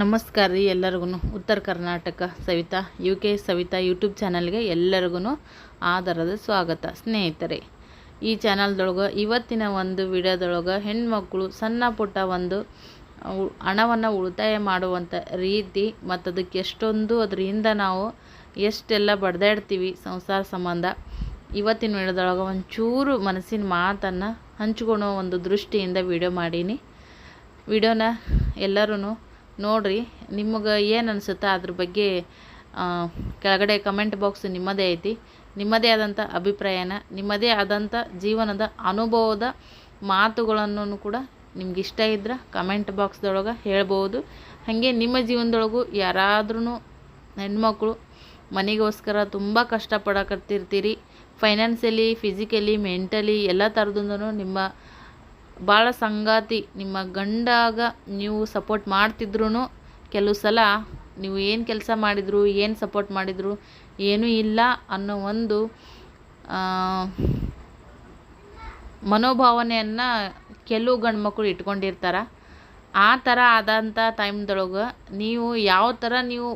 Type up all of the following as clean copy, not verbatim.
ನಮಸ್ಕಾರ ರೀ ಎಲ್ಲರಿಗೂ ಉತ್ತರ ಕರ್ನಾಟಕ ಸವಿತಾ ಸವಿತಾ ಯೂಟ್ಯೂಬ್ ಚಾನಲ್ಗೆ ಎಲ್ಲರಿಗೂ ಆದರದ ಸ್ವಾಗತ. ಸ್ನೇಹಿತರೆ, ಈ ಚಾನಲ್ದೊಳಗೆ ಇವತ್ತಿನ ಒಂದು ವಿಡಿಯೋದೊಳಗೆ ಹೆಣ್ಮಕ್ಳು ಸಣ್ಣ ಪುಟ್ಟ ಒಂದು ಹಣವನ್ನು ಉಳಿತಾಯ ಮಾಡುವಂಥ ರೀತಿ ಮತ್ತು ಅದಕ್ಕೆ ಎಷ್ಟೊಂದು ಅದರಿಂದ ನಾವು ಎಷ್ಟೆಲ್ಲ ಬಡ್ದಾಡ್ತೀವಿ ಸಂಸಾರ ಸಂಬಂಧ, ಇವತ್ತಿನ ವಿಡಿಯೋದೊಳಗೆ ಒಂಚೂರು ಮನಸ್ಸಿನ ಮಾತನ್ನು ಹಂಚ್ಕೊಳೋ ಒಂದು ದೃಷ್ಟಿಯಿಂದ ವಿಡಿಯೋ ಮಾಡೀನಿ. ವಿಡಿಯೋನ ಎಲ್ಲರೂ ನೋಡಿರಿ. ನಿಮಗೆ ಏನು ಅನಿಸುತ್ತಾ ಅದ್ರ ಬಗ್ಗೆ ಕೆಳಗಡೆ ಕಮೆಂಟ್ ಬಾಕ್ಸ್ ನಿಮ್ಮದೇ ಐತಿ. ನಿಮ್ಮದೇ ಆದಂಥ ಅಭಿಪ್ರಾಯನ, ನಿಮ್ಮದೇ ಆದಂಥ ಜೀವನದ ಅನುಭವದ ಮಾತುಗಳನ್ನು ಕೂಡ ನಿಮ್ಗೆ ಇಷ್ಟ ಇದ್ರೆ ಕಮೆಂಟ್ ಬಾಕ್ಸ್ದೊಳಗೆ ಹೇಳ್ಬೋದು. ಹಾಗೆ ನಿಮ್ಮ ಜೀವನದೊಳಗೂ ಯಾರಾದ್ರೂ ಹೆಣ್ಮಕ್ಳು ಮನೆಗೋಸ್ಕರ ತುಂಬ ಕಷ್ಟಪಡಕತ್ತಿರ್ತೀರಿ, ಫೈನಾನ್ಸಿಯಲಿ, ಫಿಸಿಕಲಿ, ಮೆಂಟಲಿ ಎಲ್ಲ ಥರದಿಂದನೂ ನಿಮ್ಮ ಭಾಳ ಸಂಗಾತಿ ನಿಮ್ಮ ಗಂಡಾಗ ನೀವು ಸಪೋರ್ಟ್ ಮಾಡ್ತಿದ್ರೂ ಕೆಲವು ಸಲ ನೀವು ಏನು ಕೆಲಸ ಮಾಡಿದ್ರು, ಏನು ಸಪೋರ್ಟ್ ಮಾಡಿದ್ರು ಏನೂ ಇಲ್ಲ ಅನ್ನೋ ಒಂದು ಮನೋಭಾವನೆಯನ್ನು ಕೆಲವು ಗಂಡು ಮಕ್ಕಳು ಇಟ್ಕೊಂಡಿರ್ತಾರೆ. ಆ ಥರ ಆದಂಥ ಟೈಮ್ದೊಳಗೆ ನೀವು ಯಾವ ಥರ ನೀವು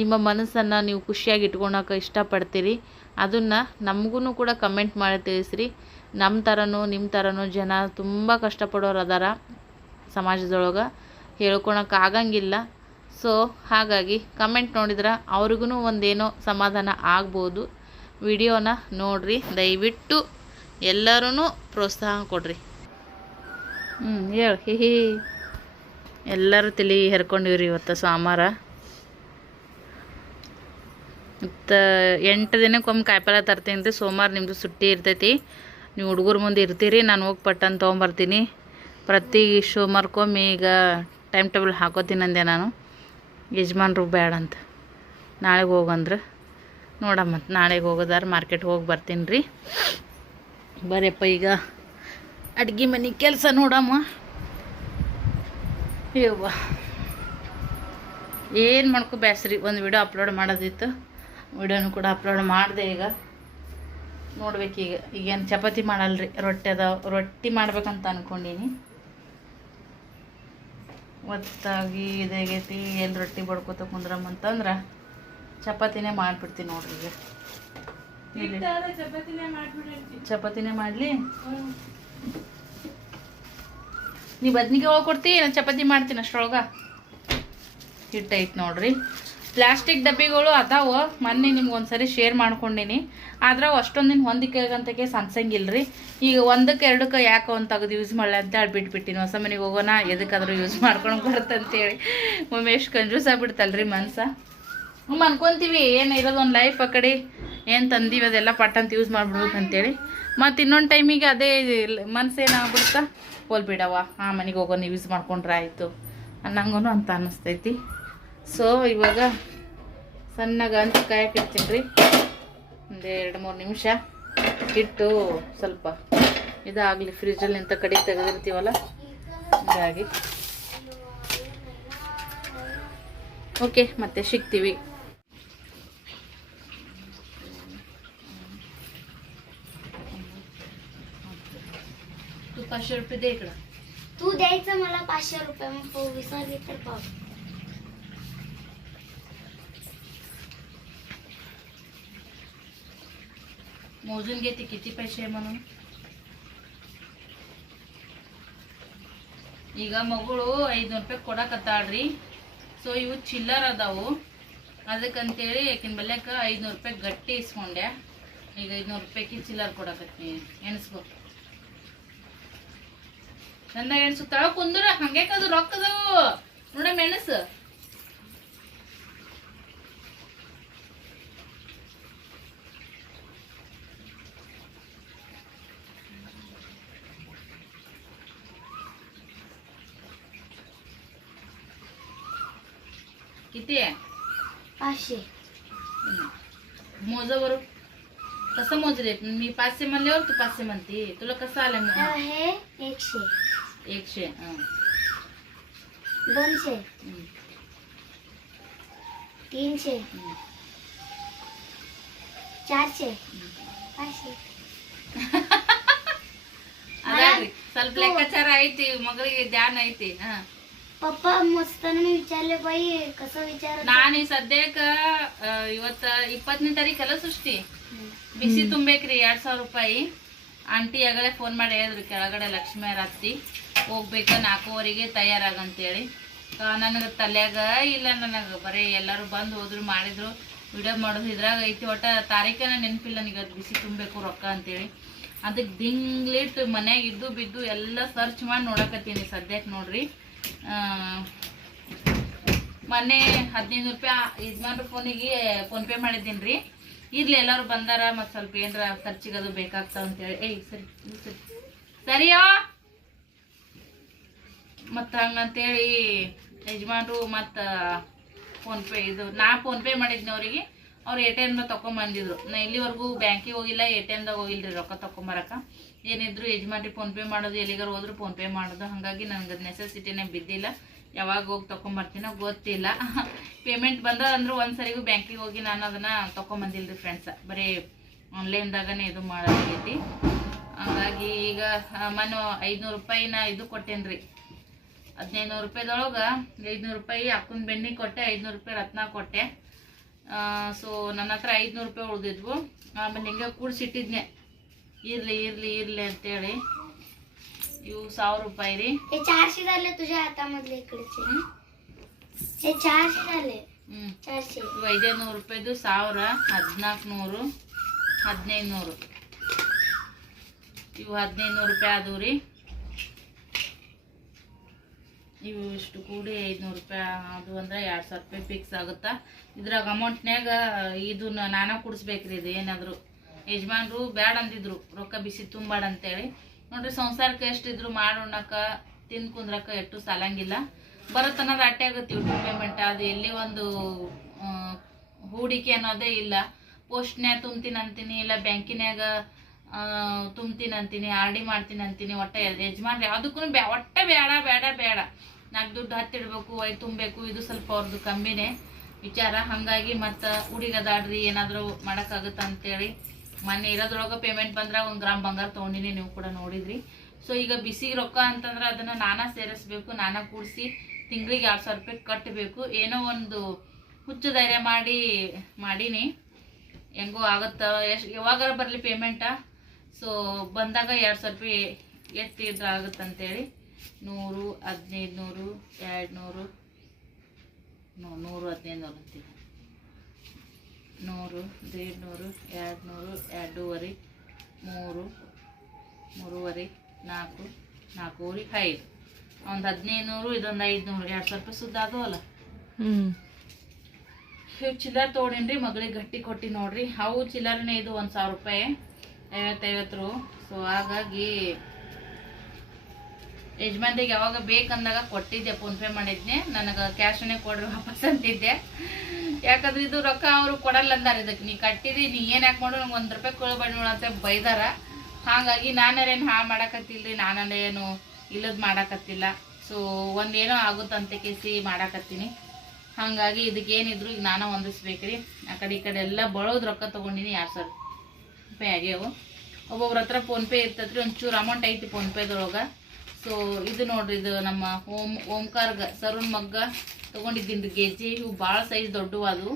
ನಿಮ್ಮ ಮನಸ್ಸನ್ನು ನೀವು ಖುಷಿಯಾಗಿ ಇಟ್ಕೊಳಕ್ಕೆ ಇಷ್ಟಪಡ್ತೀರಿ ಅದನ್ನು ನಮಗೂ ಕೂಡ ಕಮೆಂಟ್ ಮಾಡಿ ತಿಳಿಸ್ರಿ. ನಮ್ಮ ಥರನೂ ನಿಮ್ಮ ಥರನೂ ಜನ ತುಂಬ ಕಷ್ಟಪಡೋರು ಅದಾರ ಸಮಾಜದೊಳಗೆ, ಹೇಳ್ಕೊಳಕ್ಕಾಗಂಗಿಲ್ಲ. ಸೊ ಹಾಗಾಗಿ ಕಮೆಂಟ್ ನೋಡಿದ್ರೆ ಅವ್ರಿಗೂ ಒಂದೇನೋ ಸಮಾಧಾನ ಆಗ್ಬೋದು. ವಿಡಿಯೋನ ನೋಡಿರಿ, ದಯವಿಟ್ಟು ಎಲ್ಲರೂ ಪ್ರೋತ್ಸಾಹ ಕೊಡ್ರಿ. ಹೇಳಿ ಹಿ ಎಲ್ಲರೂ ತಲೆ ಹೆರ್ಕೊಂಡಿವ್ರಿ ಇವತ್ತು ಸೋಮವಾರ. ಮತ್ತು 8 ದಿನಕ್ಕೊಮ್ಮೆ ಕಾಯಿಪಲ್ಯ ತರ್ತೀನಿ ರೀ. ಸೋಮವಾರ ನಿಮ್ಮದು ಸುಟ್ಟಿ ಇರ್ತೈತಿ, ನೀವು ಹುಡುಗರ ಮುಂದೆ ಇರ್ತೀರಿ, ನಾನು ಹೋಗಿ ಪಟ್ಟನ್ನು ತೊಗೊಂಬರ್ತೀನಿ. ಪ್ರತಿ ಸೋಮವಾರಕ್ಕೊಮ್ಮೆ ಈಗ ಟೈಮ್ ಟೇಬಲ್ ಹಾಕೋತೀನಿ ಅಂದೆ ನಾನು, ಯಜಮಾನ್ರು ಬೇಡ ಅಂತ ನಾಳೆಗೆ ಹೋಗಂದ್ರೆ ನೋಡಮ್ಮ, ನಾಳೆಗೆ ಹೋಗೋದಾರ ಮಾರ್ಕೆಟ್ಗೆ ಹೋಗಿ ಬರ್ತೀನಿ ರೀ. ಬರೀಪ್ಪ ಈಗ ಅಡ್ಗೆ ಮನೆ ಕೆಲಸ ನೋಡಮ್ಮ. ಯವ್ವ ಏನು ಮಾಡ್ಕೊ ಬ್ಯಾಸ್ರಿ, ಒಂದು ವಿಡಿಯೋ ಅಪ್ಲೋಡ್ ಮಾಡೋದಿತ್ತು, ವಿಡಿಯೋನು ಕೂಡ ಅಪ್ಲೋಡ್ ಮಾಡಿದೆ. ಈಗ ನೋಡ್ಬೇಕೀಗ. ಈಗೇನು ಚಪಾತಿ ಮಾಡಲ್ರಿ, ರೊಟ್ಟಿ ಮಾಡ್ಬೇಕಂತ ಅಂದ್ಕೊಂಡೀನಿ. ಒತ್ತಾಗಿ ಇದಾಗೈತಿ, ಎಲ್ಲಿ ರೊಟ್ಟಿ ಬಡ್ಕೋತ ಕುಂದ್ರಮ್ಮಂತಂದ್ರೆ ಚಪಾತಿನೇ ಮಾಡಿಬಿಡ್ತೀನಿ ನೋಡ್ರಿ. ಈಗ ಚಪಾತಿನೇ ಮಾಡಲಿ. ನೀ ಬದ್ನಿಗೆ ಒಳಗೆ ಕೊಡ್ತಿ, ನಾನು ಚಪಾತಿ ಮಾಡ್ತೀನಿ ಅಷ್ಟರೊಳಗೆ. ಹಿಟ್ಟೈತೆ ನೋಡ್ರಿ. ಪ್ಲಾಸ್ಟಿಕ್ ಡಬ್ಬಿಗಳು ಅದಾವ, ಮೊನ್ನೆ ನಿಮ್ಗೆ ಒಂದ್ಸರಿ ಶೇರ್ ಮಾಡ್ಕೊಂಡೀನಿ. ಆದ್ರೆ ಅಷ್ಟೊಂದಿನ ಹೊಂದಿಕೆಗಂತಕ್ಕೆ ಸನ್ಸಂಗಿಲ್ರಿ. ಈಗ 1ಕ್ಕೆ 2ಕ್ಕೆ ಯಾಕೆ ಒಂದು ತೆಗೆದು ಯೂಸ್ ಮಾಡಲಿ ಅಂತೇಳಿ ಬಿಟ್ಬಿಟ್ಟಿನಿ. ಹೊಸ ಮನೆಗೆ ಹೋಗೋಣ, ಎದಕ್ಕಾದ್ರೂ ಯೂಸ್ ಮಾಡ್ಕೊಂಡು ಬರ್ತಂತೇಳಿ. ಒಮ್ಮೆ ಎಷ್ಟು ಕನ್ಫ್ಯೂಸ್ ಆಗ್ಬಿಡ್ತಲ್ರಿ ಮನ್ಸ. ಅನ್ಕೊಂತೀವಿ ಏನು ಇರೋದು ಒಂದು ಲೈಫ್, ಆ ಕಡೆ ಏನು ತಂದೀವಿ ಅದೆಲ್ಲ ಪಟ್ಟಂತ ಯೂಸ್ ಮಾಡ್ಬಿಡ್ಬೇಕಂತೇಳಿ. ಮತ್ತು ಇನ್ನೊಂದು ಟೈಮಿಗೆ ಅದೇ ಮನಸ್ಸೇನಾಗ್ಬಿಡ್ತಾ, ಹೋಲ್ ಬಿಡವ ಆ ಮನೆಗೆ ಹೋಗೋಣ ಯೂಸ್ ಮಾಡ್ಕೊಂಡ್ರೆ ಆಯಿತು ಅನ್ನಂಗೂ ಅಂತ ಅನ್ನಿಸ್ತೈತಿ. ಸೊ ಇವಾಗ ಸಣ್ಣಗೆ ಹಂಚಿ ಕಾಯಕ್ಕೆ ಇಡ್ತೀನಿ ರೀ. ಒಂದು 2-3 ನಿಮಿಷ ಇಟ್ಟು ಸ್ವಲ್ಪ ಇದಾಗಲಿ, ಫ್ರಿಜ್ಜಲ್ಲಿ ನಿಂತ ಕಡೆಗೆ ತೆಗೆದಿರ್ತೀವಲ್ಲ ಹೀಗಾಗಿ. ಓಕೆ, ಮತ್ತೆ ಸಿಗ್ತೀವಿ. तू 500 रुपये दे इकडं. तू द्यायचं मला 500 रुपये, मग विसरली तर पाव. मोजून घेते किती पैसे म्हणून. ಈಗ ಮಗಳು 500 ರೂಪಾಯಿ ಕೊಡಕತ್ತಾಳ್ರಿ. ಸೊ ಇವು ಚಿಲ್ಲರ್ ಅದಾವು, ಅದಕ್ಕಂತೇಳಿ ಆಕಿನ ಬಲ್ಯಾಕ 500 ರೂಪಾಯಿ ಗಟ್ಟಿ ಇಸ್ಕೊಂಡೆ. ಈಗ 500 ರೂಪಾಯಿಗೆ ಚಿಲ್ಲರ್ ಕೊಡಕತ್ತೀನಿ. ಎಣಿಸ್ಕೊ, ನನ್ನ ಎಣ್ಸು ತಳ ಕುಂದ್ರ, ಹಂಗ್ಯಾಕದು ರೊಕ್ಕದವು ನೋಡ ಮೆಣಸು. किती आहे? 500. मोजा बरोबर. कसं मोजले? मी 500 म्हणल्यावर तू 500 म्हणते. तुला कसं आलं मग? हे 100. 100. 200. 300. 400. 500. ಅದಾಗ್ರಿ ಸ್ವಲ್ಪ ಲೆಕ್ಕಾಚಾರ ಐತಿ, ಮಗಳಿಗೆ ಧ್ಯಾನ ಐತಿ. पप्पा मस्ताना मी विचारले बाई कसं विचार ನಾನು ಈ ಸದ್ಯಕ್ಕ ಇವತ್ತ 20ನೇ ತಾರೀಕಲ್ಲ ಸೃಷ್ಟಿ ಬಿಸಿ ತುಂಬೇಕ್ರಿ 2000 ರೂಪಾಯಿ. ಆಂಟಿ ಆಗಲೇ ಫೋನ್ ಮಾಡಿ ಹೇಳಿದ್ರು ಕೆಳಗಡೆ ಲಕ್ಷ್ಮೀ ಅತ್ತಿ ಹೋಗ್ಬೇಕು 4:15ಗೆ ತಯಾರಾಗಂತೇಳಿ. ನನಗೆ ತಲ್ಯಾಗ ಇಲ್ಲ, ನನಗೆ ಬರೀ ಎಲ್ಲರೂ ಬಂದು ಹೋದ್ರು ಮಾಡಿದ್ರು ವಿಡಿಯೋ ಮಾಡೋದು ಇದ್ರಾಗ ಐತಿ. ಒಟ್ಟ ತಾರೀಕನ ನೆನಪಿಲ್ಲ ನನಗೆ ಬಿಸಿ ತುಂಬಬೇಕು ರೊಕ್ಕ ಅಂತೇಳಿ. ಅದಕ್ಕೆ ದಿಂಗ್ಲಿಟ್ಟು ಮನ್ಯಾಗ ಇದ್ದು ಬಿದ್ದು ಎಲ್ಲ ಸರ್ಚ್ ಮಾಡಿ ನೋಡಕತ್ತೀನಿ ಸದ್ಯಕ್ಕೆ. ನೋಡ್ರಿ ಮೊನ್ನೆ 1500 ರೂಪಾಯಿ ಯಜಮಾನ್ರ ಫೋನಿಗೆ ಫೋನ್ಪೇ ಮಾಡಿದ್ದೀನಿ ರೀ. ಇರ್ಲಿ ಎಲ್ಲರೂ ಬಂದಾರ ಮತ್ತು ಸ್ವಲ್ಪ ಏನರ ಖರ್ಚಿಗೆ ಅದು ಬೇಕಾಗ್ತಾವ ಅಂತೇಳಿ. ಏಯ್ ಸರಿ ಸರಿ ಸರಿಯೋ ಮತ್ತು ಹಂಗಂತೇಳಿ ಯಜಮಾನ್ರು ಮತ್ತು ಫೋನ್ಪೇ ಇದು ನಾ ಫೋನ್ಪೇ ಮಾಡಿದ್ನಿ ಅವರಿಗೆ. ಅವ್ರು ATM ತೊಗೊಂಬಂದಿದ್ರು. ನಾ ಇಲ್ಲಿವರೆಗೂ ಬ್ಯಾಂಕಿಗೆ ಹೋಗಿಲ್ಲ, ATMದಾಗ ಹೋಗಿಲ್ಲ ರೀ ರೊಕ್ಕ ತೊಗೊಂಬರಕ್ಕೆ. ಏನಿದ್ರು ಯಜಮಾನ್ರಿ ಫೋನ್ಪೇ ಮಾಡೋದು, ಎಲ್ಲಿಗಾರು ಹೋದ್ರು ಫೋನ್ಪೇ ಮಾಡೋದು. ಹಾಗಾಗಿ ನನಗೆ ನೆಸೆಸಿಟಿನೇ ಬಿದ್ದಿಲ್ಲ. ಯಾವಾಗ ಹೋಗಿ ತೊಗೊಂಬರ್ತೀನೋ ಗೊತ್ತಿಲ್ಲ. ಪೇಮೆಂಟ್ ಬಂದ ಅಂದ್ರೆ ಒಂದ್ಸರಿಗೂ ಬ್ಯಾಂಕಿಗೆ ಹೋಗಿ ನಾನು ಅದನ್ನು ತೊಗೊಂಬಂದಿಲ್ಲ ರೀ ಫ್ರೆಂಡ್ಸ. ಬರೀ ಆನ್ಲೈನ್ದಾಗನೇ ಇದು ಮಾಡೋದೈತಿ. ಹಾಗಾಗಿ ಈಗ ನಾನು 500 ರೂಪಾಯಿನ ಇದು ಕೊಟ್ಟೇನಿ ರೀ. 1500 ರೂಪಾಯಿದೊಳಗೆ 500 ರೂಪಾಯಿ ಅಕ್ಕನ ಬೆಣ್ಣೆ ಕೊಟ್ಟೆ, 500 ರೂಪಾಯಿ ರತ್ನ ಕೊಟ್ಟೆ. ಸೊ ನನ್ನ ಹತ್ರ 500 ರೂಪಾಯಿ ಉಳಿದಿದ್ವು. ಆಮೇಲೆ ಹಿಂಗೆ ಕೂಡಿಸಿಟ್ಟಿದ್ನೆ ಇರ್ಲಿ ಇರ್ಲಿ ಇರ್ಲಿ ಅಂತೇಳಿ. ಇವು 1000 ರೂಪಾಯಿ ರೀ. हे 400 झाले तुझ्या हातामधले इकडचे. हे 400 झाले. 400. ಇವು 500 ರೂಪಾಯಿದು 1000, 1400, 1500. ಇವು 1500 ರೂಪಾಯಿ ಆದವು ರೀ. ಇವು ಇಷ್ಟು ಕೂಡಿ 500 ರೂಪಾಯಿ ಅದು ಅಂದ್ರೆ 2000 ರೂಪಾಯಿ ಫಿಕ್ಸ್ ಆಗುತ್ತಾ. ಇದ್ರಾಗ ಅಮೌಂಟ್ನ್ಯಾಗ ಇದು ನಾನಾ ಕುಡಿಸ್ಬೇಕ್ರಿ. ಇದು ಏನಾದ್ರು ಯಜಮಾನ್ರು ಬ್ಯಾಡ ಅಂದಿದ್ರು ರೊಕ್ಕ ಬಿಸಿ ತುಂಬಾಡ ಅಂತೇಳಿ. ನೋಡ್ರಿ ಸಂಸಾರಕ್ಕೆ ಎಷ್ಟಿದ್ರು ಮಾಡೋಣಕ್ಕ ತಿಂದು ಕುಂದ್ರಕ್ಕ ಎಷ್ಟು ಸಾಲಂಗಿಲ್ಲ. ಬರತ್ತನ್ನೋದು ಅಟ್ಟೆ ಆಗುತ್ತೆ ಯೂಟ್ಯೂಬ್ ಪೇಮೆಂಟ್. ಅದು ಎಲ್ಲಿ ಒಂದು ಹೂಡಿಕೆ ಅನ್ನೋದೇ ಇಲ್ಲ. ಪೋಸ್ಟ್ನ್ಯಾಗ ತುಂಬ್ತೀನಿ ಅಂತೀನಿ, ಇಲ್ಲ ಬ್ಯಾಂಕಿನ್ಯಾಗ ತುಂಬ್ತೀನಿ ಅಂತೀನಿ, RD ಮಾಡ್ತೀನಿ ಅಂತೀನಿ. ಒಟ್ಟ ಯಜಮಾನ್ರಿ ಯಾವುದಕ್ಕೂ ಒಟ್ಟ ಬೇಡ ಬೇಡ ಬೇಡ, ನಾಲ್ಕು ದುಡ್ಡು ಹತ್ತಿಡ್ಬೇಕು, ತುಂಬಬೇಕು. ಇದು ಸ್ವಲ್ಪ ಅವ್ರದ್ದು ಕಮ್ಮಿನೇ ವಿಚಾರ. ಹಾಗಾಗಿ ಮತ್ತು ಹುಡುಗದಾಡ್ರಿ ಏನಾದರೂ ಮಾಡೋಕ್ಕಾಗುತ್ತೆ ಅಂತೇಳಿ ಮೊನ್ನೆ ಇರೋದ್ರೊಳಗೆ ಪೇಮೆಂಟ್ ಬಂದ್ರೆ 1 ಗ್ರಾಮ್ ಬಂಗಾರ ತೊಗೊಂಡಿನಿ, ನೀವು ಕೂಡ ನೋಡಿದ್ರಿ. ಸೊ ಈಗ ಬಿಸಿಗೆ ರೊಕ್ಕ ಅಂತಂದ್ರೆ ಅದನ್ನು ನಾನಾ ಸೇರಿಸ್ಬೇಕು, ನಾನಾ ಕೂಡಿಸಿ ತಿಂಗಳಿಗೆ 2000 ರೂಪಾಯಿ ಕಟ್ಟಬೇಕು. ಏನೋ ಒಂದು ಹುಚ್ಚು ಧೈರ್ಯ ಮಾಡೀನಿ. ಹೆಂಗೋ ಆಗುತ್ತೆ, ಯಾವಾಗಾರ ಬರಲಿ ಪೇಮೆಂಟ. ಸೊ ಬಂದಾಗ 2000 ರೂಪಾಯಿ ಎತ್ತಿದ್ರೆ ಆಗುತ್ತಂತೇಳಿ 100, 1500, 200, 100, 1500 ಅಂತೀವಿ. 100, 150, 200, 2.5, 3, 3.5, 4, 4.5, 5. ಒಂದು 1500, ಇದೊಂದು 500, 2000 ರೂಪಾಯಿ ಸುದ್ದ ಅದು ಅಲ್ಲ. ಇವು ಚಿಲ್ಲರ್ ತೊಗೊಂಡೇನ್ರಿ, ಮಗಳಿಗೆ ಗಟ್ಟಿ ಕೊಟ್ಟು ನೋಡ್ರಿ. ಅವು ಚಿಲ್ಲರ್ನೇ ಇದು 1000 ರೂಪಾಯಿ 50 ರು. ಸೊ ಹಾಗಾಗಿ ಯಜಮಾನ್ರಿಗೆ ಯಾವಾಗ ಬೇಕಂದಾಗ ಕೊಟ್ಟಿದ್ದೆ, ಫೋನ್ಪೇ ಮಾಡಿದ್ನೆ. ನನಗೆ ಕ್ಯಾಶನ್ನೇ ಕೊಡ್ರಿ ವಾಪಸ್ ಅಂತಿದ್ದೆ. ಯಾಕಂದ್ರೆ ಇದು ರೊಕ್ಕ ಅವರು ಕೊಡಲ್ಲ ಅಂದಾರ. ಇದಕ್ಕೆ ನೀ ಕಟ್ಟಿದಿ, ನೀ ಏನು ಯಾಕೆ ಮಾಡು, ನಂಗೆ 1 ರೂಪಾಯಿ ಕೊಳ್ಬೇಡಿ ನೋಡು ಅಂತ ಬೈದಾರ. ಹಾಗಾಗಿ ನಾನೇನು ಮಾಡಾಕತ್ತಿಲ್ರಿ, ನಾನೇನು ಇಲ್ಲದ್ ಮಾಡಾಕತ್ತಿಲ್ಲ. ಸೊ ಒಂದೇನೋ ಆಗುತ್ತಂತೆ ಕೇಸಿ ಮಾಡಾಕತ್ತೀನಿ. ಹಾಗಾಗಿ ಇದಕ್ಕೇನಿದ್ರು ಈಗ ನಾನು ಹೊಂದಿಸ್ಬೇಕ್ರಿ. ಆ ಕಡೆ ಈ ಕಡೆ ಎಲ್ಲ ಬಳೋದು ರೊಕ್ಕ ತೊಗೊಂಡಿನಿ. 2000 ರೂಪಾಯಿ ಆಗ್ಯಾವು. ಒಬ್ಬೊಬ್ರ ಹತ್ರ ಫೋನ್ಪೇ ಇರ್ತೈತ್ರಿ, ಒಂಚೂರು ಅಮೌಂಟ್ ಐತಿ ಫೋನ್ಪೇದೊಳಗೆ. ಸೊ ಇದು ನೋಡ್ರಿ, ಇದು ನಮ್ಮ ಓಂಕಾರ್ಗ ಸರುಣ್ ಮಗ್ಗ ತೊಗೊಂಡಿದ್ದೀನಿ ರೀ ಗೆಜ್ಜೆ. ಇವು ಭಾಳ ಸೈಜ್ ದೊಡ್ಡವು ಅದು.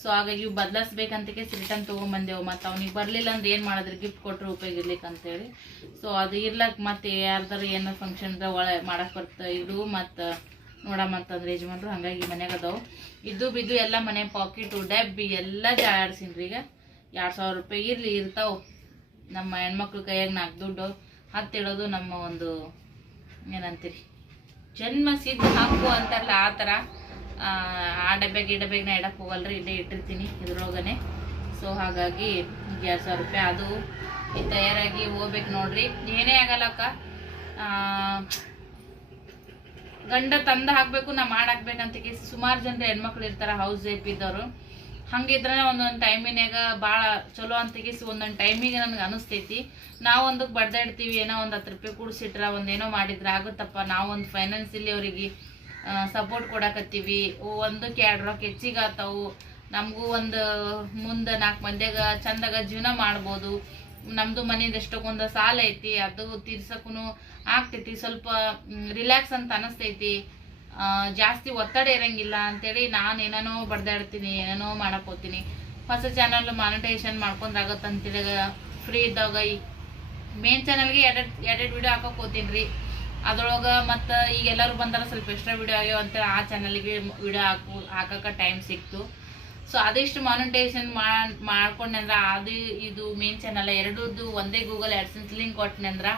ಸೊ ಹಾಗಾಗಿ ಇವು ಬದಲಾಯಿಸ್ಬೇಕಂತಕ್ಕೆ ರಿಟರ್ನ್ ತೊಗೊಂಬಂದೆವು. ಮತ್ತು ಅವ್ನಿಗೆ ಬರಲಿಲ್ಲ ಅಂದ್ರೆ ಏನು ಮಾಡಿದ್ರಿ, ಗಿಫ್ಟ್ ಕೊಟ್ಟರು ಉಪಯೋಗ ಇರ್ಲಿಕ್ಕೆ ಅಂತೇಳಿ. ಸೊ ಅದು ಇರ್ಲಕ್ಕೆ ಮತ್ತೆ ಯಾರ್ದಾರು ಏನೋ ಫಂಕ್ಷನ್ದ ಒಳ ಮಾಡಕ್ಕೆ ಬರ್ತಾ ಇದು ಮತ್ತು ನೋಡಮ್ಮಂತಂದ್ರೆ ಯಜಮಾನ್ರು. ಹಾಗಾಗಿ ಮನ್ಯಾಗ ಅದಾವು ಇದ್ದು ಬಿದ್ದು ಎಲ್ಲ ಮನೆ ಪಾಕೆಟು ಡಬ್ಬಿ ಎಲ್ಲ ಜಾಡ್ಸೀನಿ ರೀ. ಈಗ 2000 ರೂಪಾಯಿ ಇರ್ತಾವೆ. ನಮ್ಮ ಹೆಣ್ಮಕ್ಳು ಕೈಯಾಗ 4 ದುಡ್ಡು ಹತ್ತಿಡೋದು ನಮ್ಮ ಒಂದು ಏನಂತೀರಿ ಜನ್ಮ ಸಿದ್ಧ ಹಾಕು ಅಂತಾರಲ್ಲ ಆ ಥರ. ಆ ಡಬ್ಬ್ಯಾಗ ನಾ ಇಡಕ್ಕೆ ಹೋಗಲ್ರಿ, ಇಲ್ಲೇ ಇಟ್ಟಿರ್ತೀನಿ ಇದ್ರೊಳಗನೆ. ಸೊ ಹಾಗಾಗಿ 2000 ರೂಪಾಯಿ ಅದು ಈ ತಯಾರಾಗಿ ಹೋಗ್ಬೇಕು ನೋಡ್ರಿ. ಏನೇ ಆಗಲ್ಲಕ್ಕ, ಗಂಡ ತಂದ ಹಾಕಬೇಕು, ನಾ ಮಾಡಾಕ್ಬೇಕಂತ ಸುಮಾರು ಜನರು ಹೆಣ್ಮಕ್ಳು ಇರ್ತಾರೆ ಹೌಸ್ ವೈಫ್ ಇದ್ದವರು. ಹಂಗಿದ್ರೆ ಒಂದೊಂದು ಟೈಮಿನಾಗ ಭಾಳ ಚಲೋ ಅಂತಗಿಸಿ ಒಂದೊಂದು ಟೈಮಿಗೆ ನನಗೆ ಅನಿಸ್ತೈತಿ. ನಾವು ಒಂದಕ್ಕೆ ಬಡ್ದಾಡ್ತೀವಿ, ಏನೋ ಒಂದು 10 ರೂಪಾಯಿ ಕೂಡಿಸಿಟ್ರ ಒಂದೇನೋ ಮಾಡಿದ್ರೆ ಆಗುತ್ತಪ್ಪ. ನಾವೊಂದು ಫೈನಾನ್ಸಿಲಿ ಅವರಿಗೆ ಸಪೋರ್ಟ್ ಕೊಡಕತ್ತೀವಿ. ಒಂದಕ್ಕೆ 2 ರೊಕ್ಕ ಹೆಚ್ಚಿಗೆ ಆತಾವು. ನಮಗೂ ಒಂದು ಮುಂದೆ 4 ಮಂದಿಯಾಗ ಚಂದಾಗ ಜೀವನ ಮಾಡ್ಬೋದು. ನಮ್ಮದು ಮನೆಯಿಂದ ಎಷ್ಟೊಂದು ಸಾಲ ಐತಿ, ಅದು ತೀರ್ಸಕ್ಕೂ ಆಗ್ತೈತಿ. ಸ್ವಲ್ಪ ರಿಲ್ಯಾಕ್ಸ್ ಅಂತ ಅನಿಸ್ತೈತಿ. ಜಾಸ್ತಿ ಒತ್ತಡ ಇರಂಗಿಲ್ಲ ಅಂತೇಳಿ ನಾನು ಏನೇನೋ ಬಡ್ದಾಡ್ತೀನಿ, ಏನೇನೋ ಮಾಡಕ್ಕೆ ಹೋಗ್ತೀನಿ. ಹೊಸ ಚಾನಲ್ ಮಾನಿಟೈಸೇಷನ್ ಮಾಡ್ಕೊಂಡಾಗತ್ತೆ ಅಂತೇಳಿ ಫ್ರೀ ಇದ್ದಾಗ ಈ ಮೇನ್ ಚಾನಲ್ಗೆ ಎರಡೆರಡು ವಿಡಿಯೋ ಹಾಕಕ್ಕೆ ಹೋಗ್ತೀನಿ ರೀ. ಅದ್ರೊಳಗೆ ಮತ್ತು ಈಗ ಎಲ್ಲರೂ ಬಂದಾರ ಸ್ವಲ್ಪ ಎಕ್ಸ್ಟ್ರಾ ವಿಡಿಯೋ ಆಗ್ಯಾವ ಅಂತೇಳಿ ಆ ಚಾನಲ್ಗೆ ವಿಡಿಯೋ ಹಾಕಕ್ಕೆ ಟೈಮ್ ಸಿಕ್ತು. ಸೊ ಅದಿಷ್ಟು ಮಾನಿಟೈಸೇಷನ್ ಮಾಡ್ಕೊಂಡೆ ಅಂದ್ರೆ ಅದು ಇದು ಮೇನ್ ಚಾನಲ್ ಎರಡದ್ದು ಒಂದೇ ಗೂಗಲ್ ಆಡ್ಸೆನ್ಸ್ ಲಿಂಕ್ ಕೊಟ್ಟನೆ ಅಂದ್ರೆ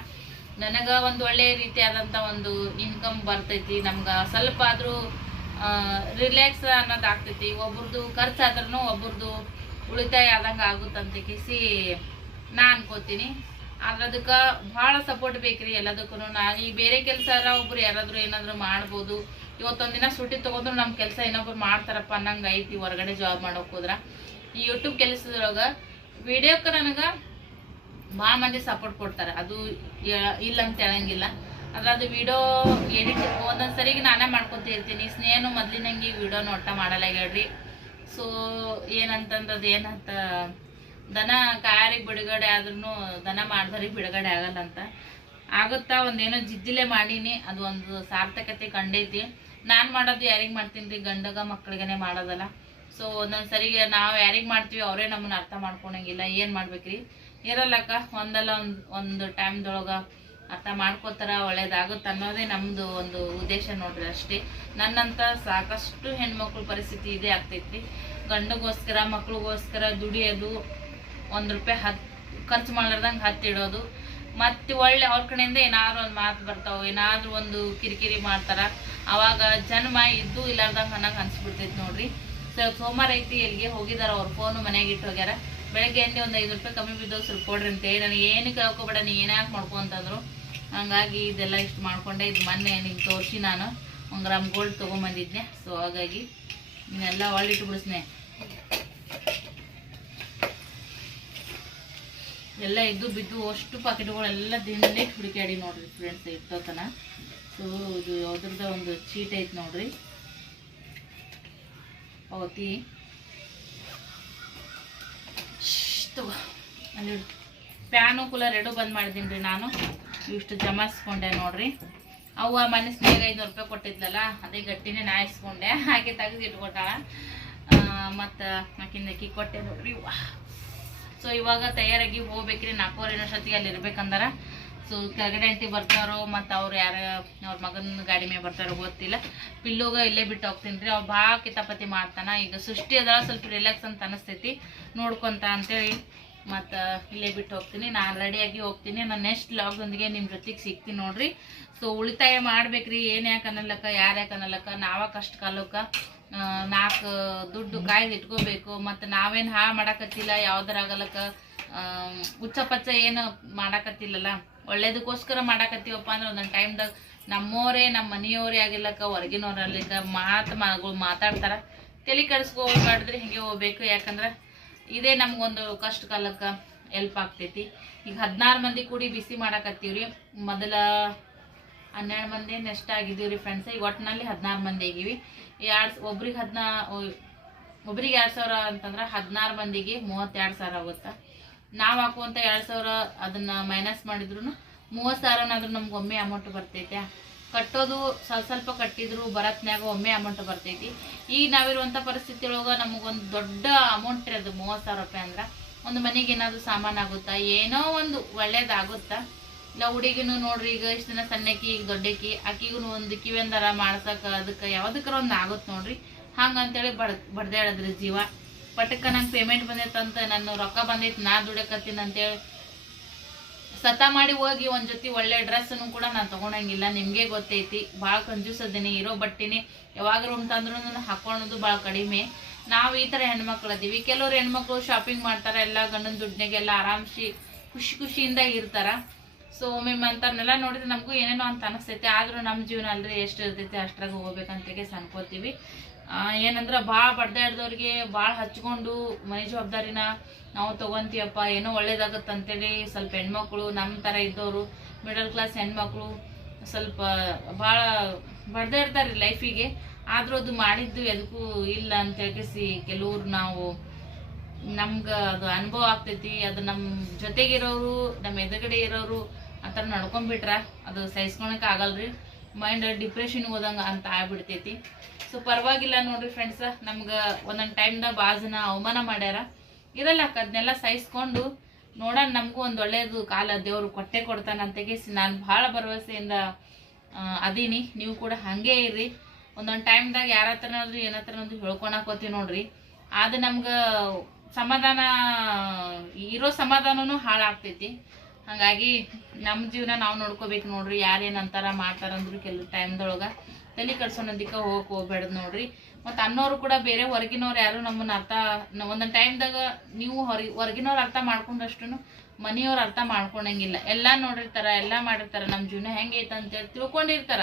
ನನಗೆ ಒಂದು ಒಳ್ಳೆಯ ರೀತಿಯಾದಂಥ ಒಂದು ಇನ್ಕಮ್ ಬರ್ತೈತಿ. ನಮ್ಗೆ ಸ್ವಲ್ಪ ಆದರೂ ರಿಲ್ಯಾಕ್ಸ್ ಅನ್ನೋದು ಆಗ್ತೈತಿ. ಒಬ್ರದ್ದು ಖರ್ಚಾದ್ರೂ ಒಬ್ರದ್ದು ಉಳಿತಾಯ ಆದಂಗೆ ಆಗುತ್ತಂತ ಕಿಸಿ ನಾ ಅನ್ಕೋತೀನಿ. ಆದ್ರೆ ಅದಕ್ಕೆ ಭಾಳ ಸಪೋರ್ಟ್ ಬೇಕ್ರಿ ಎಲ್ಲದಕ್ಕೂ. ಈ ಬೇರೆ ಕೆಲಸ ಒಬ್ರು ಯಾರಾದರೂ ಏನಾದರೂ ಮಾಡ್ಬೋದು. ಇವತ್ತೊಂದಿನ ಸುಟ್ಟಿ ತೊಗೊಂಡ್ರು ನಮ್ಮ ಕೆಲಸ ಇನ್ನೊಬ್ರು ಮಾಡ್ತಾರಪ್ಪ ಅನ್ನಂಗೆ ಐತಿ ಹೊರಗಡೆ ಜಾಬ್ ಮಾಡೋಕೆ ಹೋದ್ರೆ. ಈ ಯೂಟ್ಯೂಬ್ ಕೆಲಸದೊಳಗೆ ವಿಡಿಯೋಕ್ಕೆ ನನಗೆ ಭಾಳ ಮಂದಿ ಸಪೋರ್ಟ್ ಕೊಡ್ತಾರೆ, ಅದು ಇಲ್ಲ ಅಂತ ಹೇಳಂಗಿಲ್ಲ. ಆದ್ರೆ ಅದು ವಿಡಿಯೋ ಎಡಿಟ್ ಒಂದೊಂದು ಸರಿಗೆ ನಾನೇ ಮಾಡ್ಕೊತ ಇರ್ತೀನಿ. ಸ್ನೇಹನು ಮೊದ್ಲಿನಂಗೆ ವಿಡಿಯೋ ನೋಟ ಮಾಡಲ್ಲ ಹೇಳ್ರಿ. ಸೊ ಏನಂತಂದ್ರೆ ಅದು ಏನಂತ ದನ ಕಾಯಾರಿಗೆ ಬಿಡುಗಡೆ ಆದ್ರೂ ದನ ಮಾಡ್ದವ್ರಿಗೆ ಬಿಡುಗಡೆ ಆಗಲ್ಲ ಅಂತ ಆಗುತ್ತಾ. ಒಂದೇನೋ ಜಿದ್ದಿಲೆ ಮಾಡೀನಿ, ಅದು ಒಂದು ಸಾರ್ಥಕತೆ ಕಂಡೈತಿ. ನಾನು ಮಾಡೋದು ಯಾರಿಗೆ ಮಾಡ್ತೀನಿ ರೀ, ಗಂಡಗ ಮಕ್ಳಿಗೆ ಮಾಡೋದಲ್ಲ. ಸೊ ಒಂದೊಂದು ಸರಿಗೆ ನಾವು ಯಾರಿಗೆ ಮಾಡ್ತೀವಿ ಅವರೇ ನಮ್ಮನ್ನ ಅರ್ಥ ಮಾಡ್ಕೊಳಂಗಿಲ್ಲ. ಏನು ಮಾಡ್ಬೇಕ್ರಿ, ಇರಲ್ಲಕ್ಕ ಒಂದಲ್ಲ ಒಂದು ಟೈಮ್ದೊಳಗೆ ಅರ್ಥ ಮಾಡ್ಕೋತಾರ, ಒಳ್ಳೇದಾಗುತ್ತೆ ಅನ್ನೋದೇ ನಮ್ಮದು ಒಂದು ಉದ್ದೇಶ ನೋಡ್ರಿ ಅಷ್ಟೇ. ನನ್ನಂತ ಸಾಕಷ್ಟು ಹೆಣ್ಮಕ್ಳ ಪರಿಸ್ಥಿತಿ ಇದೇ ಆಗ್ತೈತಿ. ಗಂಡಗೋಸ್ಕರ ಮಕ್ಳಿಗೋಸ್ಕರ ದುಡಿಯೋದು, ₹1 ಖರ್ಚು ಮಾಡ್ಲಾರ್ದಂಗೆ ಹತ್ತಿಡೋದು, ಮತ್ತು ಒಳ್ಳೆ ಅವ್ರ ಕಡೆಯಿಂದ ಏನಾದ್ರು ಒಂದು ಮಾತು ಬರ್ತಾವೆ, ಏನಾದರೂ ಒಂದು ಕಿರಿಕಿರಿ ಮಾಡ್ತಾರ. ಅವಾಗ ಜನ್ಮ ಇದ್ದು ಇಲ್ಲಾರ್ದಂಗೆ ಅನ್ನಂಗೆ ಅನ್ಸ್ಬಿಡ್ತೈತಿ ನೋಡ್ರಿ. ಸೋಮವಾರ ಐತಿ, ಎಲ್ಲಿಗೆ ಹೋಗಿದಾರ ಅವ್ರ ಫೋನು ಮನೆಯಾಗ ಇಟ್ಟು ಹೋಗ್ಯಾರ. ಬೆಳಗ್ಗೆ ಎಣ್ಣೆ ಒಂದು ₹5 ಕಮ್ಮಿ ಬಿದ್ದವು, ಸ್ವಲ್ಪ ಕೊಡ್ರಿ ಅಂತೇಳಿ. ನನಗೆ ಏನು ಕೇಳ್ಕೊಬೇಡ, ನೀ ಏನಾಕೆ ಮಾಡ್ಕೊ ಅಂತಂದ್ರು. ಹಂಗಾಗಿ ಇದೆಲ್ಲ ಇಷ್ಟು ಮಾಡ್ಕೊಂಡೆ. ಇದು ಮೊನ್ನೆ ನಿಂಗೆ ತೋರಿಸಿ ನಾನು 1 ಗ್ರಾಮ್ ಗೋಲ್ಡ್ ತೊಗೊಂಬಂದಿದ್ದೆ. ಸೊ ಹಾಗಾಗಿ ಇನ್ನೆಲ್ಲ ಒಳ್ಳಿಟ್ಟು ಬಿಡಿಸ್ನೆ. ಎಲ್ಲ ಇದ್ದು ಬಿದ್ದು ಅಷ್ಟು ಪಾಕೆಟ್ಗಳೆಲ್ಲ ದಿನಕ್ಕೆ ಹುಡುಕಾಡಿ ನೋಡ್ರಿ ಫ್ರೆಂಡ್ಸ್ ಇರ್ತತನ. ಸೊ ಇದು ಯಾವ್ದ್ರದ್ದು ಒಂದು ಚೀಟ್ ಐತೆ ನೋಡ್ರಿ, ಪಾವತಿ ಅಲ್ಲಿ ಪ್ಯಾನು ಕೂಲರ್ ಎರಡೂ ಬಂದ್ ಮಾಡಿದ್ದೀನಿ ರೀ ನಾನು. ಇಷ್ಟು ಜಮಾಯಿಸ್ಕೊಂಡೆ ನೋಡ್ರಿ. ಅವ್ವ ಮನಸ್ಸಿನಾಗ ₹500 ಕೊಟ್ಟಿದ್ಲಲ್ಲ, ಅದೇ ಗಟ್ಟಿನೇ ನಾಯಿಸ್ಕೊಂಡೆ. ಹಾಗೆ ತೆಗೆದು ಇಟ್ಕೊಟ್ಟಾಳ. ಮತ್ತು ಆಕಿಂದಕ್ಕಿ ಕೊಟ್ಟೆ ನೋಡ್ರಿ. ಸೊ ಇವಾಗ ತಯಾರಾಗಿ ಹೋಗ್ಬೇಕ್ರಿ. 4:15 ಅಷ್ಟೊತ್ತಿಗೆ ಅಲ್ಲಿ ಇರ್ಬೇಕಂದಾರ. ಸೊ ಕೆಳಗಡೆ ಅಂಟಿ ಬರ್ತಾರೋ ಮತ್ತು ಅವ್ರು ಯಾರು ಅವ್ರ ಮಗನ ಗಾಡಿ ಮೇಲೆ ಬರ್ತಾರೋ ಗೊತ್ತಿಲ್ಲ. ಪಿಲ್ಲುಗ ಇಲ್ಲೇ ಬಿಟ್ಟು ಹೋಗ್ತೀನಿ ರೀ. ಅವ್ರು ಭಾಳ ಕಿತಾಪತಿ ಮಾಡ್ತಾನೆ. ಈಗ ಸೃಷ್ಟಿ ಅದಳ ಸ್ವಲ್ಪ ರಿಲ್ಯಾಕ್ಸ್ ಅಂತ ಅನಿಸ್ತೈತಿ ನೋಡ್ಕೊಂತ ಅಂತೇಳಿ ಮತ್ತು ಇಲ್ಲೇ ಬಿಟ್ಟು ಹೋಗ್ತೀನಿ. ನಾನು ರೆಡಿಯಾಗಿ ಹೋಗ್ತೀನಿ. ನಾನು ನೆಕ್ಸ್ಟ್ ವ್ಲಾಗ್ದೊಂದಿಗೆ ನಿಮ್ಮ ಜೊತೆಗೆ ಸಿಗ್ತೀನಿ ನೋಡ್ರಿ. ಸೊ ಉಳಿತಾಯ ಮಾಡ್ಬೇಕ್ರಿ. ಏನು ಯಾಕೆ ಅನ್ನಲ್ಲಕ್ಕ, ಯಾರು ಯಾಕೆ ಅನ್ನಲ್ಲಕ್ಕ, ನಾವ ಕಷ್ಟ ಕಾಲಕ್ಕೆ 4 ದುಡ್ಡು ಕಾಯ್ದು ಇಟ್ಕೋಬೇಕು. ಮತ್ತು ನಾವೇನು ಹಾಳು ಮಾಡಾಕತ್ತಿಲ್ಲ, ಯಾವ್ದಾರಾಗಲಕ್ಕ ಹುಚ್ಚಪಚ್ಚ ಏನು ಮಾಡಾಕತ್ತಿಲ್ಲಲ್ಲ, ಒಳ್ಳೇದಕ್ಕೋಸ್ಕರ ಮಾಡಾಕತ್ತೀವಪ್ಪ ಅಂದ್ರೆ ಒಂದೊಂದು ಟೈಮ್ದಾಗ ನಮ್ಮೋರೇ ನಮ್ಮ ಮನೆಯವರೇ ಆಗಿಲ್ಲಕ್ಕ ಹೊರಗಿನವ್ರಲ್ಲಿಕ್ಕ ಮಾತಾಡ್ತಾರ. ತಲೆ ಕೆಡಿಸ್ಕೋಬಾರ್ದ್ರಿ, ಹಿಂಗೆ ಹೋಗ್ಬೇಕು. ಯಾಕಂದ್ರೆ ಇದೇ ನಮ್ಗೊಂದು ಕಷ್ಟ ಕಾಲಕ್ಕೆ ಹೆಲ್ಪ್ ಆಗ್ತೈತಿ. ಈಗ 16 ಮಂದಿ ಕೂಡಿ ಬಿಸಿ ಮಾಡಾಕತ್ತೀವ್ರಿ. ಮೊದಲ 12 ಮಂದಿ ನೆಕ್ಸ್ಟ್ ಆಗಿದ್ದೀವ್ರಿ ಫ್ರೆಂಡ್ಸ್. ಈಗ ಒಟ್ಟಿನಲ್ಲಿ 16 ಮಂದಿ ಆಗಿವಿ. ಒಬ್ರಿಗೆ 2,000 ಅಂತಂದ್ರೆ 16 ಮಂದಿಗೆ 32,000 ಆಗುತ್ತಾ. ನಾವು ಹಾಕುವಂಥ 2,000 ಅದನ್ನ ಮೈನಸ್ ಮಾಡಿದ್ರು 30,000 ನಮ್ಗೆ ಒಮ್ಮೆ ಅಮೌಂಟ್ ಬರ್ತೈತೆ. ಕಟ್ಟೋದು ಸ್ವಲ್ಪ ಕಟ್ಟಿದ್ರು ಬರತ್ನ್ಯಾಗ ಒಮ್ಮೆ ಅಮೌಂಟ್ ಬರ್ತೈತಿ. ಈಗ ನಾವಿರುವಂಥ ಪರಿಸ್ಥಿತಿ ಒಳಗೆ ನಮಗೊಂದು ದೊಡ್ಡ ಅಮೌಂಟ್ ರೀ ಅದು ₹30,000 ಅಂದ್ರೆ. ಒಂದು ಮನೆಗೆ ಏನಾದರೂ ಸಾಮಾನು ಆಗುತ್ತಾ, ಏನೋ ಒಂದು ಒಳ್ಳೇದಾಗುತ್ತಾ. ಇಲ್ಲ ಹುಡುಗಿನೂ ನೋಡ್ರಿ, ಈಗ ಇಷ್ಟು ದಿನ ಸಣ್ಣಕಿ ಈಗ ದೊಡ್ಡಕಿ, ಆಕಿಗೂ ಒಂದು ಕಿವಿಯಂದರ ಮಾಡ್ಸಕ್ಕೆ ಅದಕ್ಕೆ ಯಾವುದಕ್ಕಾರ ಒಂದು ಆಗುತ್ತೆ ನೋಡ್ರಿ. ಹಂಗಂತೇಳಿ ಬಡ್ದಾಡದ್ರಿ ಜೀವ. ಪಟಕ್ಕ ನಂಗೆ ಪೇಮೆಂಟ್ ಬಂದೈತಂತ, ನನ್ನ ರೊಕ್ಕ ಬಂದೈತೆ, ನಾ ದುಡಕತ್ತೀನಿ ಅಂತೇಳಿ ಸತ ಮಾಡಿ ಹೋಗಿ ಒಂದು ಜೊತೆ ಒಳ್ಳೆ ಡ್ರೆಸ್ಸನ್ನು ಕೂಡ ನಾನು ತೊಗೊಳಂಗಿಲ್ಲ. ನಿಮಗೆ ಗೊತ್ತೈತಿ, ಭಾಳ ಕಂಜೂಸ್ ಅದೇನಿ. ಇರೋ ಬಟ್ಟೆನೇ ಯಾವಾಗಾರು ಅಂತಂದ್ರೂ ಹಾಕೊಳ್ಳೋದು ಭಾಳ ಕಡಿಮೆ. ನಾವು ಈ ಥರ ಹೆಣ್ಮಕ್ಳು ಅದೀವಿ. ಕೆಲವ್ರು ಹೆಣ್ಮಕ್ಳು ಶಾಪಿಂಗ್ ಮಾಡ್ತಾರೆ, ಎಲ್ಲ ಗಂಡನ ದುಡ್ಡಿನಾಗೆಲ್ಲ ಆರಾಮ್ಸಿ ಖುಷಿಯಿಂದ ಇರ್ತಾರ. ಸೊ ಒಮ್ಮೆ ಅಂತಾರನ್ನೆಲ್ಲ ನೋಡಿದ್ರೆ ನಮಗೂ ಏನೇನೋ ಅಂತ ಅನಿಸ್ತೈತಿ. ಆದರೂ ನಮ್ಮ ಜೀವನ ಅಲ್ರಿ, ಎಷ್ಟು ಇರ್ತೈತಿ ಅಷ್ಟ್ರಾಗ ಹೋಗ್ಬೇಕಂತೇಳಿ ಅನ್ಕೋತೀವಿ. ಏನಂದ್ರೆ ಭಾಳ ಬಡ್ದಾಡ್ದವ್ರಿಗೆ ಭಾಳ ಹಚ್ಕೊಂಡು ಮನೆ ಜವಾಬ್ದಾರಿನ ನಾವು ತೊಗೊತೀವಪ್ಪ, ಏನೋ ಒಳ್ಳೇದಾಗತ್ತೆ ಅಂತೇಳಿ ಸ್ವಲ್ಪ ಹೆಣ್ಮಕ್ಳು ನಮ್ಮ ಥರ ಇದ್ದವರು ಮಿಡಲ್ ಕ್ಲಾಸ್ ಹೆಣ್ಮಕ್ಳು ಸ್ವಲ್ಪ ಭಾಳ ಬಡ್ದಾಡ್ತಾರೆ ಲೈಫಿಗೆ. ಆದರೂ ಅದು ಮಾಡಿದ್ದು ಎದಕ್ಕೂ ಇಲ್ಲ ಅಂತೇಳಿಸಿ ಕೆಲವ್ರು ನಾವು ನಮ್ಗೆ ಅದು ಅನುಭವ ಆಗ್ತೈತಿ. ಅದು ನಮ್ಮ ಜೊತೆಗಿರೋರು, ನಮ್ಮ ಎದುರುಗಡೆ ಇರೋರು ಆ ಥರ ನಡ್ಕೊಂಡ್ಬಿಟ್ರ ಅದು ಸಹಿಸ್ಕೊಳಕ್ಕೆ ಆಗಲ್ರಿ. ಮೈಂಡ್ ಡಿಪ್ರೆಷನ್ಗೆ ಹೋದಂಗೆ ಅಂತ ಆಗ್ಬಿಡ್ತೈತಿ. ಸೊ ಪರವಾಗಿಲ್ಲ ನೋಡ್ರಿ ಫ್ರೆಂಡ್ಸ, ನಮ್ಗೆ ಒಂದೊಂದು ಟೈಮ್ದಾಗ ಭಾಳ ಜನ ಅವಮಾನ ಮಾಡ್ಯಾರ, ಇರಲ್ಲಕ್ಕ ಅದನ್ನೆಲ್ಲ ಸಹಿಸ್ಕೊಂಡು ನೋಡೋಣ, ನಮಗೂ ಒಂದು ಒಳ್ಳೇದು ಕಾಲ ದೇವರು ಕೊಟ್ಟೆ ಕೊಡ್ತಾನಂತೆಗೆ ನಾನು ಭಾಳ ಭರವಸೆಯಿಂದ ಅದೀನಿ. ನೀವು ಕೂಡ ಹಾಗೆ ಇರ್ರಿ. ಒಂದೊಂದು ಟೈಮ್ದಾಗ ಯಾರ ಹತ್ರನಾದ್ರು ಏನತ್ರನಾದ್ರು ಹೇಳ್ಕೊಳಕೋತೀವಿ ನೋಡ್ರಿ, ಅದು ನಮ್ಗೆ ಸಮಾಧಾನ ಇರೋ ಸಮಾಧಾನನೂ ಹಾಳಾಗ್ತೈತಿ. ಹಾಗಾಗಿ ನಮ್ಮ ಜೀವನ ನಾವು ನೋಡ್ಕೋಬೇಕು ನೋಡ್ರಿ. ಯಾರೇನಂತಾರ ಮಾಡ್ತಾರಂದ್ರು ಕೆಲವು ಟೈಮ್ದೊಳಗೆ ತಲೆ ಕಡ್ಸೋಣದಕ್ಕೆ ಹೋಗ್ಬೇಡ್ದು ನೋಡ್ರಿ. ಮತ್ತು ಅನ್ನೋರು ಕೂಡ ಬೇರೆ ಹೊರಗಿನವ್ರು ಯಾರು ನಮ್ಮನ್ನ ಒಂದೊಂದು ಟೈಮ್ದಾಗ ನೀವು ಹೊರಗಿನವ್ರು ಅರ್ಥ ಮಾಡ್ಕೊಂಡಷ್ಟು ಮನೆಯವ್ರು ಅರ್ಥ ಮಾಡ್ಕೊಳಂಗಿಲ್ಲ. ಎಲ್ಲ ನೋಡಿರ್ತಾರ, ಎಲ್ಲ ಮಾಡಿರ್ತಾರ, ನಮ್ಮ ಜೀವನ ಹೆಂಗೆ ಐತೆ ಅಂತೇಳಿ ತಿಳ್ಕೊಂಡಿರ್ತಾರ.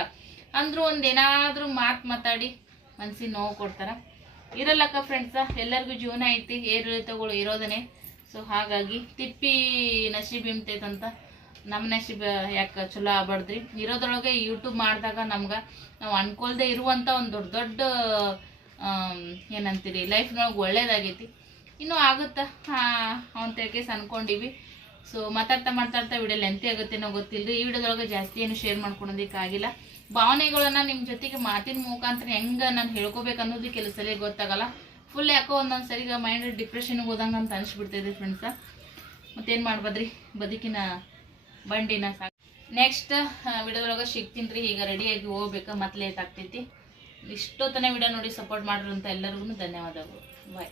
ಅಂದ್ರೂ ಒಂದೇನಾದ್ರೂ ಮಾತಾಡಿ ಮನ್ಸಿಗೆ ನೋವು ಕೊಡ್ತಾರ. ಇರಲ್ಲಕ್ಕ ಫ್ರೆಂಡ್ಸ, ಎಲ್ಲರಿಗೂ ಜೀವನ ಐತಿ, ಏರಿಳಿತಗಳು ಇರೋದನ್ನೇ. ಸೊ ಹಾಗಾಗಿ ತಿಪ್ಪಿ ನಸೀಬ್ ಇಂತೈತಂತ ನಮ್ಮ ನಸೀಬ್ ಯಾಕೆ ಚಲೋ ಆಗ್ಬಾರ್ದ್ರಿ. ಇರೋದ್ರೊಳಗೆ ಯೂಟ್ಯೂಬ್ ಮಾಡಿದಾಗ ನಮ್ಗೆ ನಾವು ಅನ್ಕೊಳ್ದೆ ಇರುವಂಥ ಒಂದು ದೊಡ್ಡ ಏನಂತೀರಿ ಲೈಫ್ನೊಳಗೆ ಒಳ್ಳೇದಾಗೈತಿ. ಇನ್ನೂ ಆಗುತ್ತಾ ಅವನ ಕೇಸ್ ಅನ್ಕೊಂಡಿವಿ. ಸೊ ಮಾತಾಡ್ತಾ ವಿಡಿಯೋ ಲೆಂತಿ ಆಗುತ್ತೆ ನಾವು ಗೊತ್ತಿಲ್ಲರಿ. ಈ ವಿಡಿಯೋದೊಳಗೆ ಜಾಸ್ತಿ ಏನು ಶೇರ್ ಮಾಡ್ಕೊಳೋದಕ್ಕಾಗಿಲ್ಲ. ಭಾವನೆಗಳನ್ನ ನಿಮ್ಮ ಜೊತೆಗೆ ಮಾತಿನ ಮುಖಾಂತರ ಹೆಂಗೆ ನಾನು ಹೇಳ್ಕೋಬೇಕು ಅನ್ನೋದು ಕೆಲವು ಸಲ ಗೊತ್ತಾಗಲ್ಲ. ಫುಲ್ ಯಾಕೋ ಒಂದೊಂದು ಸರಿಗೆ ಮೈಂಡ್ ಡಿಪ್ರೆಷನ್ಗೆ ಹೋದಂಗೆ ಅಂತ ಅನಿಸ್ಬಿಡ್ತೈತೆ ಫ್ರೆಂಡ್ಸ. ಮತ್ತೇನು ಮಾಡ್ಬೋದ್ರಿ, ಬದುಕಿನ ಬಂಡಿನ ಸಾಕು. ನೆಕ್ಸ್ಟ್ ವಿಡಿಯೋದೊಳಗೆ ಸಿಗ್ತೀನಿ ರೀ. ಈಗ ರೆಡಿಯಾಗಿ ಹೋಗ್ಬೇಕು, ಮತ್ತೆ ಲೇಟ್ ಆಗ್ತೈತಿ. ಇಷ್ಟೊತ್ತನೇ ವಿಡಿಯೋ ನೋಡಿ ಸಪೋರ್ಟ್ ಮಾಡಿರೋಂಥ ಎಲ್ಲರಿಗೂ ಧನ್ಯವಾದಗಳು. ಬಾಯ್.